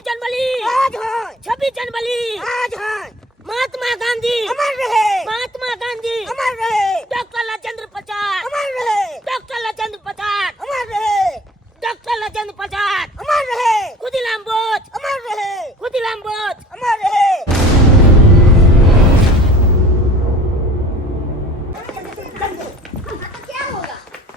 जनवरी आज है, 26 जनवरी आज है। महात्मा गांधी अमर रहे, महात्मा गांधी अमर रहे, डॉक्टर राजेंद्र प्रसाद अमर रहे, डॉक्टर राजेंद्र प्रसाद अमर रहे, डॉक्टर राजेंद्र प्रसाद अमर रहे, खुदीराम बोस अमर रहे, खुदीराम बोस अमर रहे।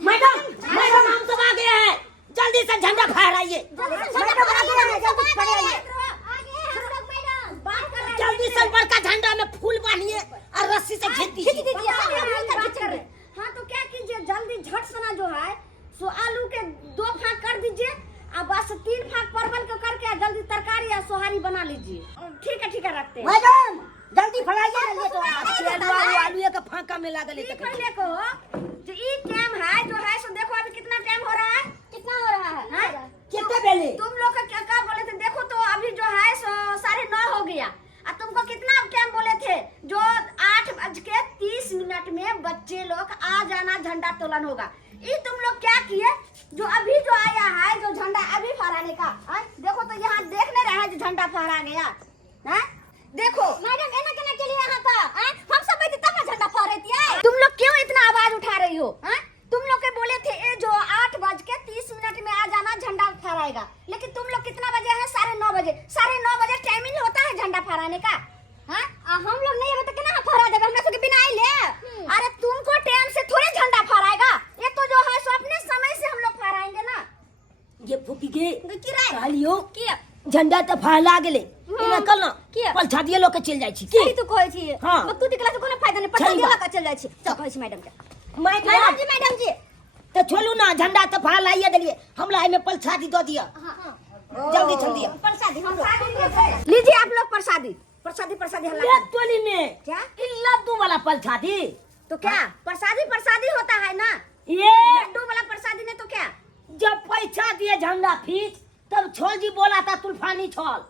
मैडम मैडम हम सब आ गए हैं, जल्दी से झंडा फहराइए। जल्दी से बड़का झंडा में फूल बांधिए और रस्सी से खींच दीजिए। हाँ तो क्या कीजिए, जल्दी झट सना जो है सो आलू के 2 फाक कर दीजिए और बस 3 फाक परवल को करके जल्दी तरकारी या सोहारी बना लीजिए। ठीक है रखते हैं। मैडम जल्दी फड़ाइए ना, ये तो आलू का फाका में लगा ले पहले को जो ये टाइम है जो है सो देखो अभी कितना टाइम हो रहा है, कितना हो रहा है, हाँ? कितने बेले तुम लोग का क्या बोले थे, देखो तो अभी जो है सो 9:30 हो गया और तुमको कितना टाइम बोले थे जो 8:30 में बच्चे लोग आ जाना, झंडा तोलन होगा। ये तुम लोग क्या किए, जो अभी जो आया है जो झंडा अभी फहराने का है? देखो तो यहाँ देख नहीं रहे हैं जो झंडा फहरा गया है? देखो मैडम एना केना के लिए यहाँ था, हम सब बैठे तब ना झंडा फहराती है। तुम लोग क्यों इतना आवाज उठा रही हो, हैं? तुम लोग के बोले थे ये जो 8:30 में आ जाना, झंडा फहराएगा, लेकिन तुम लोग कितना बजे है? 9:30 बजे। 9:30 बजे टाइमिंग होता है झंडा फहराने का, हैं? हम लोग नहीं है तो कितना फहरा देगा, हम लोग के बिना आई ले। अरे तुमको टाइम से थोड़े झंडा फहराएगा, ये तो जो है सो अपने समय से हम लोग फहराएंगे ना। ये फूफी के किराए कहलियो किया झंडा तो फहरा गेले, इना कल ना किया पल छादिए लोग के चल जाइ छी की तू कहै छी। हाँ। तू दिखला तो कोनो फायदा नहीं, पता सही दिला बात। का चल जाइ छी। सब कहै छी मैडम के। मैडम जी तो छोड़ू ना, झंडा तो फहराइए देलिए, हमरा में पल छादी दो दिया। जल्दी जल्दी प्रसादी हम लोग लीजिए, आप लोग प्रसादी प्रसादी ये हल्ला टोली में क्या लड्डू वाला पल छादी, तो क्या प्रसादी होता है ना, ये लड्डू वाला प्रसादी नहीं तो क्या। जब पैसा दिए झंडा फीस तब छोल जी बोला था तूफानी छोल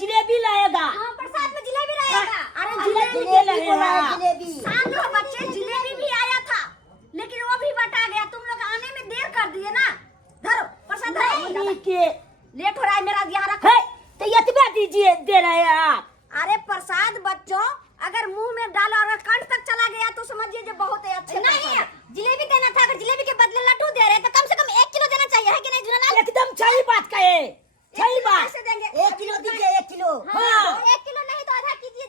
जिलेबी लाएगा। हाँ प्रसाद में जिलेबी रहेगा। अरे जिलेबी लगेगा। शाम को बच्चे जिलेबी भी आया था लेकिन वो भी बटा गया, तुम लोग आने में देर कर दिए ना। धरो प्रसाद धरो, के लेट हो रहा है मेरा, यहाँ रख। है तो यतबा दीजिए, दे रहे हैं आप। अरे प्रसाद बच्चों अगर मुंह में डाला और कंठ तक चला गया तो समझिए जो बहुत ही अच्छे। नहीं जिलेबी देना था, अगर जिलेबी के बदले लड्डू दे रहे तो कम से कम 1 किलो देना चाहिए, है कि नहीं जुनल? एकदम सही बात कहे, सही बात। कैसे देंगे? 1 किलो दीजिए, 1 किलो। हाँ। 1 किलो नहीं तो आधा दीजिए।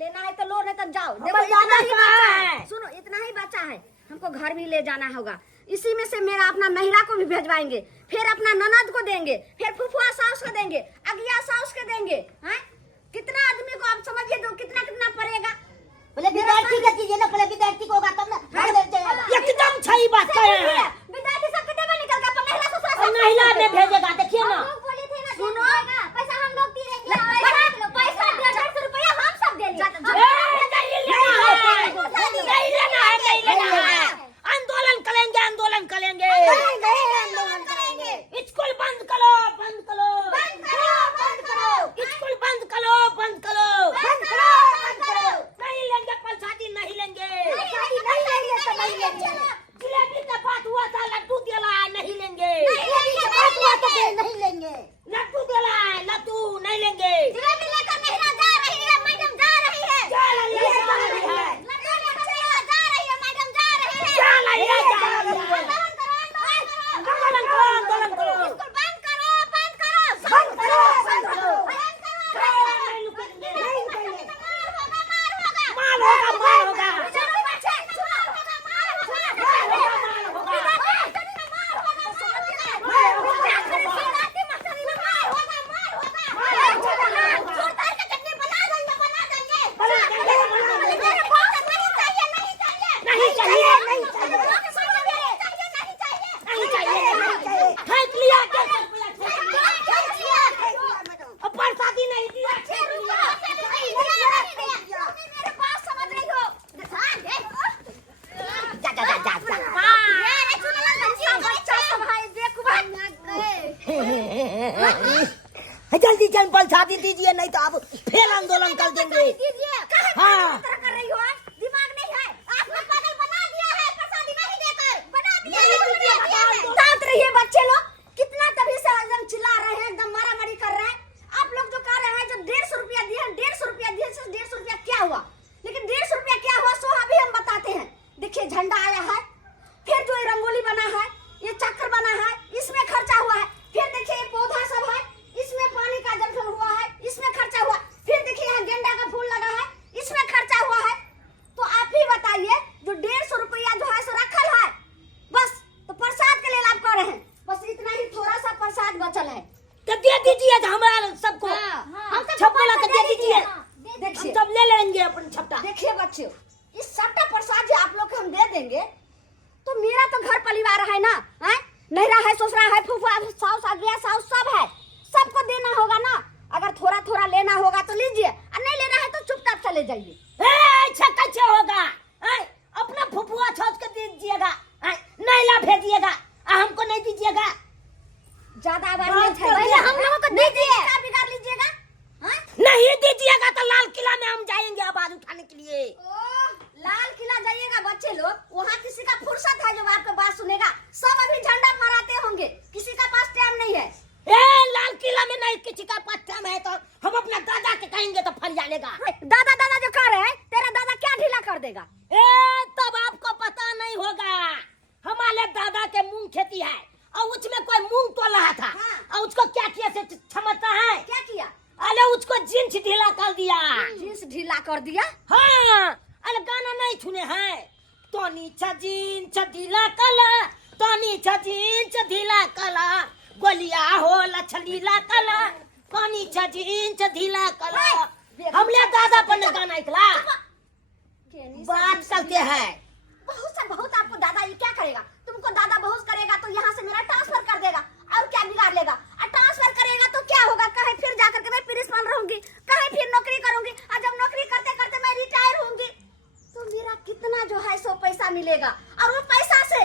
लेना है तो लो, नहीं तब जाओ। हमारा जाना कहाँ है? सुनो इतना ही बचा है, हमको घर भी ले जाना होगा। इसी में से मेरा अपना नहिरा को भी भेजवाएंगे, फिर अपना ननद को देंगे, फिर फुफुआ सास को देंगे, अगिया सास को देंगे। हैं? कितना आदमी को आप समझिए तो कितना पड़ेगा। पहले विद्यार्थी का दीजिए ना, पहले विद्यार्थी को होगा तब ना घर ले जाएगा। एकदम सही बात कहे हैं। विद्यार्थी सब कितने में निकल गया, पर नहिरा ससुरा और महिला में भेजेगा, देखिए ना। सुनो पैसा हम लोग देंगे, पैसा 150 रुपया हम सब देंगे। नहीं लेना है, नहीं लेना है, नहीं लेना है। आंदोलन करेंगे, आंदोलन करेंगे। आंदोलन करेंगे। स्कूल बंद करो, बंद करो, बंद करो। स्कूल बंद करो, बंद करो। बंद करो। नहीं लेंगे प्रसादी, नहीं लेंगे। नहीं लेंगे। जिलेबी का बात हुआ था, लड्डू दिला है, नहीं लेंगे। नहीं लेंगे। लड्डू दिला है, लड्डू नहीं लेंगे। जिलेबी लेकर नहिरा जा रही है, मैडम जा रही है। जा रही है, जा रही है। लड्डू लेकर नहिरा जा रही है, मैडम जा रही है। जा रही है, जा रही है। आंदोलन करो। आंदोलन करो, आंदोलन करो। स्कूल बंद करो, बंद करो। नहीं रुकेंगे। मार होगा। मार होगा, मार होगा। चलो बच्चे, मार होगा। नहीं चाहिए, नहीं चाहिए। नहीं चाहिए। फेंक लिया, अब प्रसादी नहीं दिया, फेंक लिया। मेरे पास समझ रही हो। जल्दी जल्द प्रसादी दीजिए, नहीं तो आप फिर आंदोलन कर देंगे। हाँ। कर रही हो, दिमाग नहीं है, आपने पागल बना दिया है। प्रसादी नहीं देकर बना दिया है। शांत रहिए बच्चे लोग, कितना तभी से एकदम चिल्ला रहे हैं, एकदम मारामारी कर रहे हैं। बचल है। तो दे दीजिए हमारा सबको, हम सब छप्पा ला के दे दीजिए, हम देखिए सब ले लेंगे अपन छप्पा। देखिए बच्चों, इस सबका प्रसाद जो आप लोग को हम दे देंगे तो मेरा तो घर परिवार है ना, है नहरा है, ससुरा है, फूफा साउस अगला साउस सब है, सबको देना होगा ना। अगर थोड़ा थोड़ा लेना होगा तो लीजिए, और नहीं लेना है तो चुपचाप चले जाइए। अच्छा कैसे होगा? अपना फुफुआ छौच के दीजिएगा, नहीं ला भेजिएगा, हमको नहीं दीजिएगा। ज्यादा आवाज मत पहले हम लोगों को दीजिए, क्या बिगाड़ लीजिएगा? नहीं दीजिएगा तो लाल किला में हम जाएंगे आवाज उठाने के लिए। लाल किला जाइएगा बच्चे लोग, वहाँ किसी का फुर्सत है जो आपका बात सुनेगा? सब अभी झंडा फहराते होंगे, किसी का पास टाइम नहीं है। लाल किला में नहीं किसी का पास टाइम है तो हम अपना दादा के कहेंगे तो फर जाएगा। दादा दादा जो कह रहे हैं, तेरा दादा क्या ढीला कर देगा? तब आपको पता नहीं होगा, हमारे दादा के मूंग खेती है और उसमें कोई मूंग तोड़ रहा था, और उसको क्या किया से समझता है? क्या किया? अरे उसको जींस ढीला कर दिया। जींस ढीला कर दिया? हाँ, अरे गाना नहीं सुने हैं? तो नीचा जींस ढीला कला, तो नीचा जींस ढीला कला, गोलिया हो लछलीला कला, तो नीचा जींस ढीला कला। हमने दादा पर ने गाना इकला बात करते हैं। बहुत आपको दादा ये क्या करेगा? तुमको दादा बहुत करेगा तो यहाँ से मेरा ट्रांसफर कर देगा, और क्या बिगाड़ लेगा? और ट्रांसफर करेगा तो क्या होगा? कहीं फिर जाकर के मैं प्रिंसिपल रहूंगी, कहीं फिर नौकरी करूंगी, और जब नौकरी करते करते मैं रिटायर होंगी तो मेरा कितना जो है सो पैसा मिलेगा, और वो पैसा से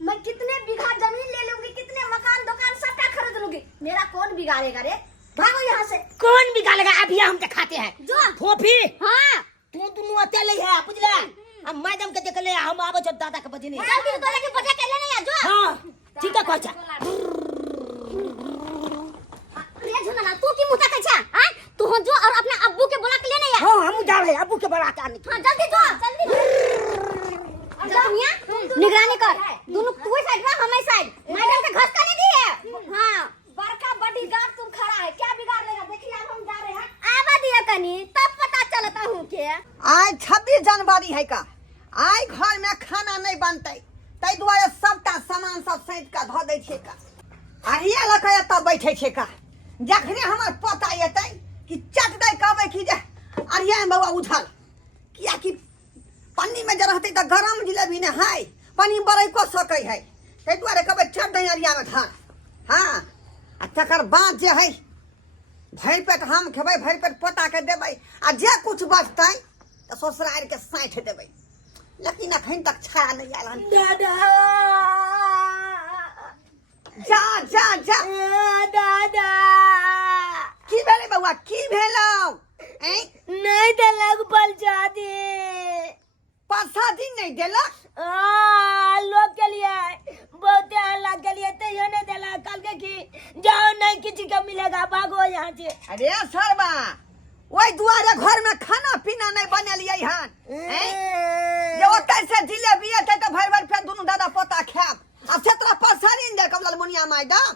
मैं कितने बीघा जमीन ले लूंगी, कितने मकान दुकान सबका खरीद लूंगी। मेरा कौन बिगाड़ेगा रे? भागो यहाँ से। कौन बिगाड़ेगा? अभी हम दिखाते हैं। जो फोफी हाँ तू दोनों अकेले है, बुझले? अब मैडम के देख ले, हम आवे जो दादा के बजने। जल्दी तो लेके बजा के ले नहीं आ जो। हाँ ठीक है कोचा। ये सुना ना, तू की मुता कैसा? हां तू हो जो, और अपने अब्बू के बुला के ले नहीं आ। हाँ हम जा रहे हैं अब्बू के बड़ा आने। हां जल्दी जो, जल्दी दुनिया निगरानी कर, दोनों तू साइड में हम साइड, मैडम के घस का नहीं दी है। हां बड़का बॉडीगार्ड तुम खड़ा है, क्या बिगाड़ लेगा? देखिए अब हम जा रहे हैं, आवा दिया कनी तब पता चलता हूं के आज 26 जनवरी है का, आई घर में खाना नहीं बनते, ताहि दुआरे सबटा सामान सब सैंत का धो दै छै का, आहिए लके एतऽ बैठे छै का। जखने हमर पता एतै कि चट दे कहबै कि जे अरिया बउआ उठल, किया कि पन्नी में जे रहतै तऽ गरम जिलेबी ने है, पन्नी बरैको सकै है, ताहि दुआरे कहबै चट दे अरिया में धान। हाँ आ तकर बाद जे है भरि पेट हम खेबै, भरि पेट पोता के देबै, आ जे कुछ बचतै तो ससुराल के साँठ देबै। लेकिन अखन तक छाया नहीं आयल हन। दादा जा जा जा दादा की भेलै बउआ, की भेलौ? नहीं देलक पलचा दे, पाँच दिन नहीं देलक। लोग के लिए बहुते हल्ला के लिए तैयो नहीं देला, कल के की जाओ नहीं किसी को मिलेगा, भागो यहाँ से। अरे सरबा ओई दुआरे घर में खाना पीना नहीं बनेलियै हन, जे ओतै से जिलेबी एतै तऽ भरि भरि फेर दुनू दादा पोता खायब। अब से तोरा परसानी दे कमल मुनिया मैडम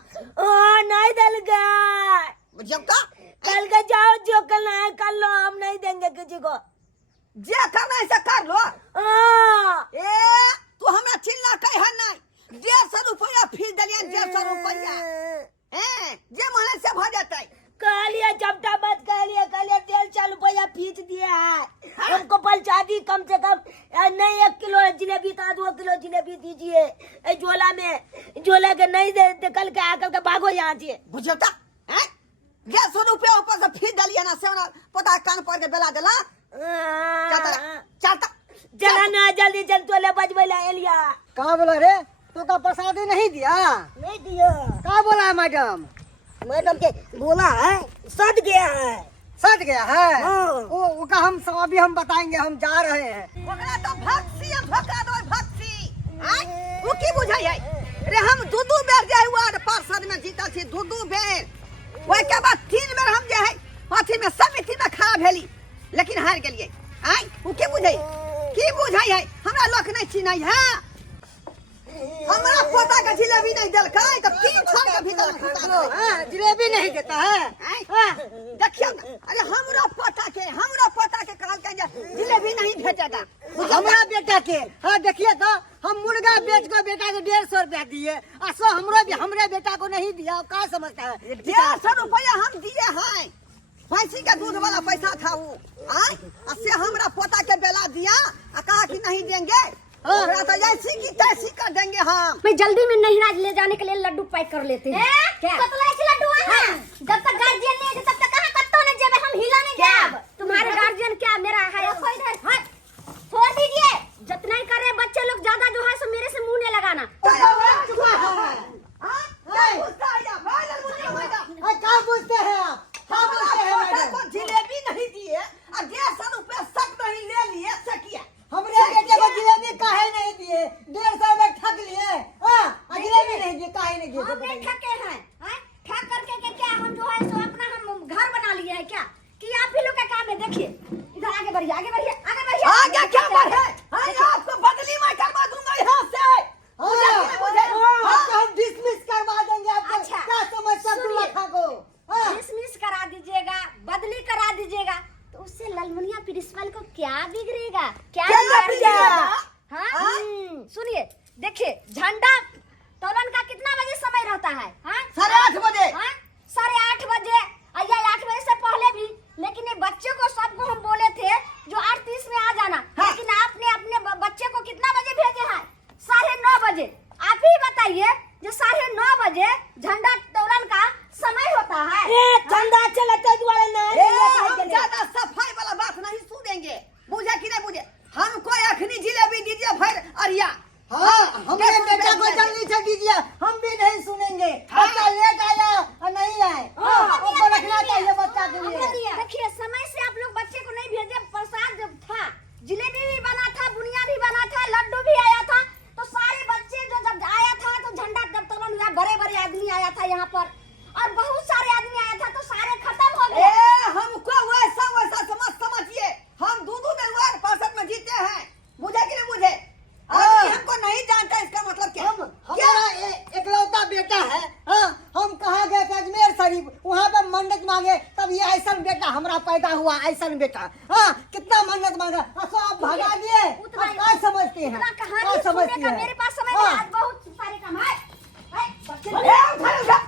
नहीं देलगा, बुझियो का कल के जाओ जो करना है कर लो, हम नहीं देंगे किसी को। जे करना है से कर लो। ए तू हमरा चिल्ला कह नहीं, 150 रुपया फीस देलियै, 150 रुपया जे माने से भ जेतै। कहलिए चपटा मत कहलिए, कहलिए 150 रुपया फीस दिया है, हमको पलचा दी कम से कम, नहीं 1 किलो जिलेबी था, 2 किलो जिलेबी दीजिए झोला में, झोला के नहीं दे कल के आकर के भागो यहाँ से। बुझियो ता 150 रुपया ऊपर से फीस देलियै ना, से पता कान पर के बेला देला। चलता चला ना जल्दी चल, तोले बजबे ला एलिया। कहाँ बोला रे? तू का प्रसादी नहीं दिया? नहीं दिया। कहाँ बोला मैडम? मैडम के बोला है सद गया है। सज गया है? हाँ। वो का हम सब अभी हम बताएंगे, हम जा रहे हैं। ओकरा तो भक्सी भका दो भक्सी, वो की बुझाई है रे? हम दू बेर जे हुआ पार्षद में जीतल छी, 2 बेर, ओइ के बाद 3 बेर हम जे है अथी में समिति में खड़ा भेली, लेकिन हार गेलियै। वो की बुझाई, की बुझाई है? हमरा लोक नहीं चिन्है है। हमरा पोता के जिलेबी नहीं देलकै त 3 साल के भीतर खत्म हाँ, जिलेबी नहीं देता है हाँ। देखियो ना, अरे हमरा पोता के कहलकै जे जिलेबी नहीं भेटेगा। हमारा बेटा के हाँ देखिए तो हम मुर्गा बेच को बेटा को 150 रुपया दिए और सो हमरे बेटा को नहीं दिया, क्या समझता है? 150 रुपया हम दिए हैं, भैंसी के दूध वाला पैसा था वो, से हमरा पोता के बेला दिया और कहा कि नहीं देंगे, ओकरा तो ऐसी की तैसी कर देंगे हम। मैं जल्दी में नहिरा ले जाने के लिए लड्डू पैक कर लेते हैं। क्या लड्डू है जब तक गार्जियन नहीं है तब तक कहां कत्तो नहीं जेबे, हम हिला नहीं जाब। तुम्हारे गार्जियन क्या मेरा है? छोड़ दीजिए। जितना ही करे बच्चे लोग ज्यादा जो है सो मेरे से मुंह नहीं लगाना। क्या पूछते हैं आप? क्या पूछते हैं मैडम? जिलेबी नहीं दिए और 150 रुपया सक नहीं ले लिए सकिया। हमरे बेटे को जिलेबी काहे नहीं दिए? 150 में ठग लिए हाँ, जिलेबी नहीं दिए, काहे नहीं हम नहीं दिए? ठगे हैं, ठग करके के क्या हम जो है सो अपना हम घर बना लिए हैं क्या? कि आप ही लोग का काम है? देखिए इधर आगे बढ़िए, आगे बढ़िए, आगे बढ़िए। आगे क्या बढ़े? आपको बदली मैं करवा दूंगा यहाँ से। आपको हम डिसमिस करवा देंगे। आपको अच्छा, क्या समस्या सुनिए। तुम को हाँ? डिसमिस करा दीजिएगा, बदली करा दीजिएगा, तो उससे ललमुनिया प्रिंसिपल को क्या बिगड़ेगा? क्या बिगड़ेगा? हाँ? सुनिए, देखिए झंडा तोलन का कितना बजे समय रहता है? हाँ? 8:30 बजे। हाँ? 8:30 बजे या 8 बजे से पहले भी, लेकिन ये बच्चे को सबको हम बोले थे जो 8:30 में आ जाना, लेकिन आपने अपने बच्चे को कितना बजे भेजे हैं? 9:30 बजे। आप ही बताइए जो 9:30 बजे झंडा तोलन का समय होता है। ठंडा चलते द्वारा हम ज्यादा सफाई वाला बात नहीं सुनेंगे, बुझे कि नहीं बुझे? हमको अखनी जिलेबी दीजिए भर अरिया। हाँ, हमारे बेटा को जल्दी से दीजिए, हम भी नहीं सुनेंगे। बच्चा लेट आया और नहीं आए, उसको रखना चाहिए बच्चा के लिए। देखिए समय से आप लोग बच्चे को नहीं भेजे। प्रसाद जब था, जिलेबी भी बना था, बुनिया भी बना था, लड्डू भी आया था, तो सारे बच्चे जो जब आया था तो झंडा जब तोलन हुआ, बड़े बड़े आदमी आया था यहाँ पर और बहुत सारे आदमी आया था, तो सारे खत्म हो गए। हमको वैसा समझिए, हम दूध दलवार पार्षद में जीते हैं, बुझे कि नहीं बुझे? हमको नहीं जानता इसका मतलब क्या? हमारा एकलौता बेटा है हाँ, हम कहा गए थे अजमेर शरीफ, वहाँ पे मन्नत मांगे, तब ये ऐसा बेटा हमारा पैदा हुआ, ऐसा बेटा हाँ, कितना मन्नत मांगा, तो आप भगा दिए। क्या समझते हैं? कहानी सुनने का मेरे पास समय नहीं, आज बहुत सारे काम है। उठा